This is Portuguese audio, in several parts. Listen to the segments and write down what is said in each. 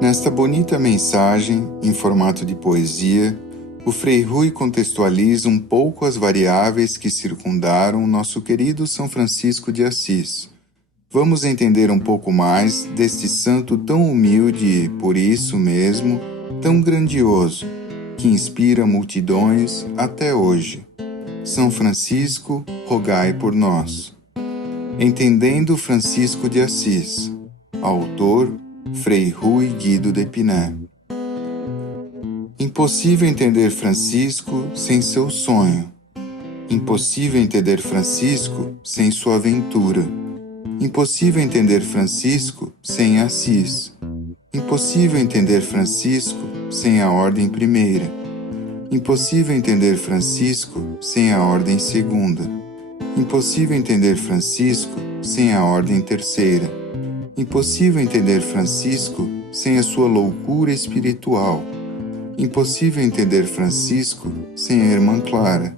Nesta bonita mensagem, em formato de poesia, o Frei Rui contextualiza um pouco as variáveis que circundaram nosso querido São Francisco de Assis. Vamos entender um pouco mais deste santo tão humilde e, por isso mesmo, tão grandioso, que inspira multidões até hoje. São Francisco, rogai por nós. Entendendo Francisco de Assis. Autor, Frei Rui Guido de Piné. Impossível entender Francisco sem seu sonho. Impossível entender Francisco sem sua aventura. Impossível entender Francisco sem Assis. Impossível entender Francisco sem a ordem primeira. Impossível entender Francisco sem a ordem segunda. Impossível entender Francisco sem a ordem terceira. Impossível entender Francisco sem a sua loucura espiritual. Impossível entender Francisco sem a Irmã Clara.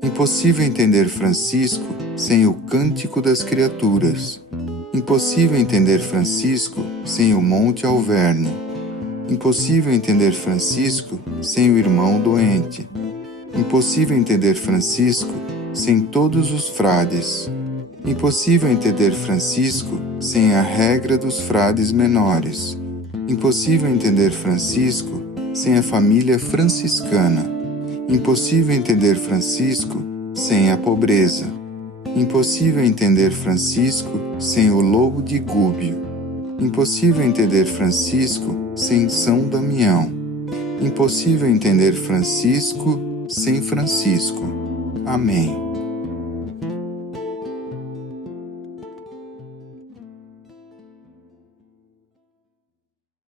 Impossível entender Francisco sem o Cântico das Criaturas. Impossível entender Francisco sem o Monte Alverne. Impossível entender Francisco sem o irmão doente. Impossível entender Francisco sem todos os frades. Impossível entender Francisco sem a regra dos frades menores. Impossível entender Francisco sem a família franciscana. Impossível entender Francisco sem a pobreza. Impossível entender Francisco sem o lobo de Gúbio. Impossível entender Francisco sem São Damião. Impossível entender Francisco sem Francisco. Amém.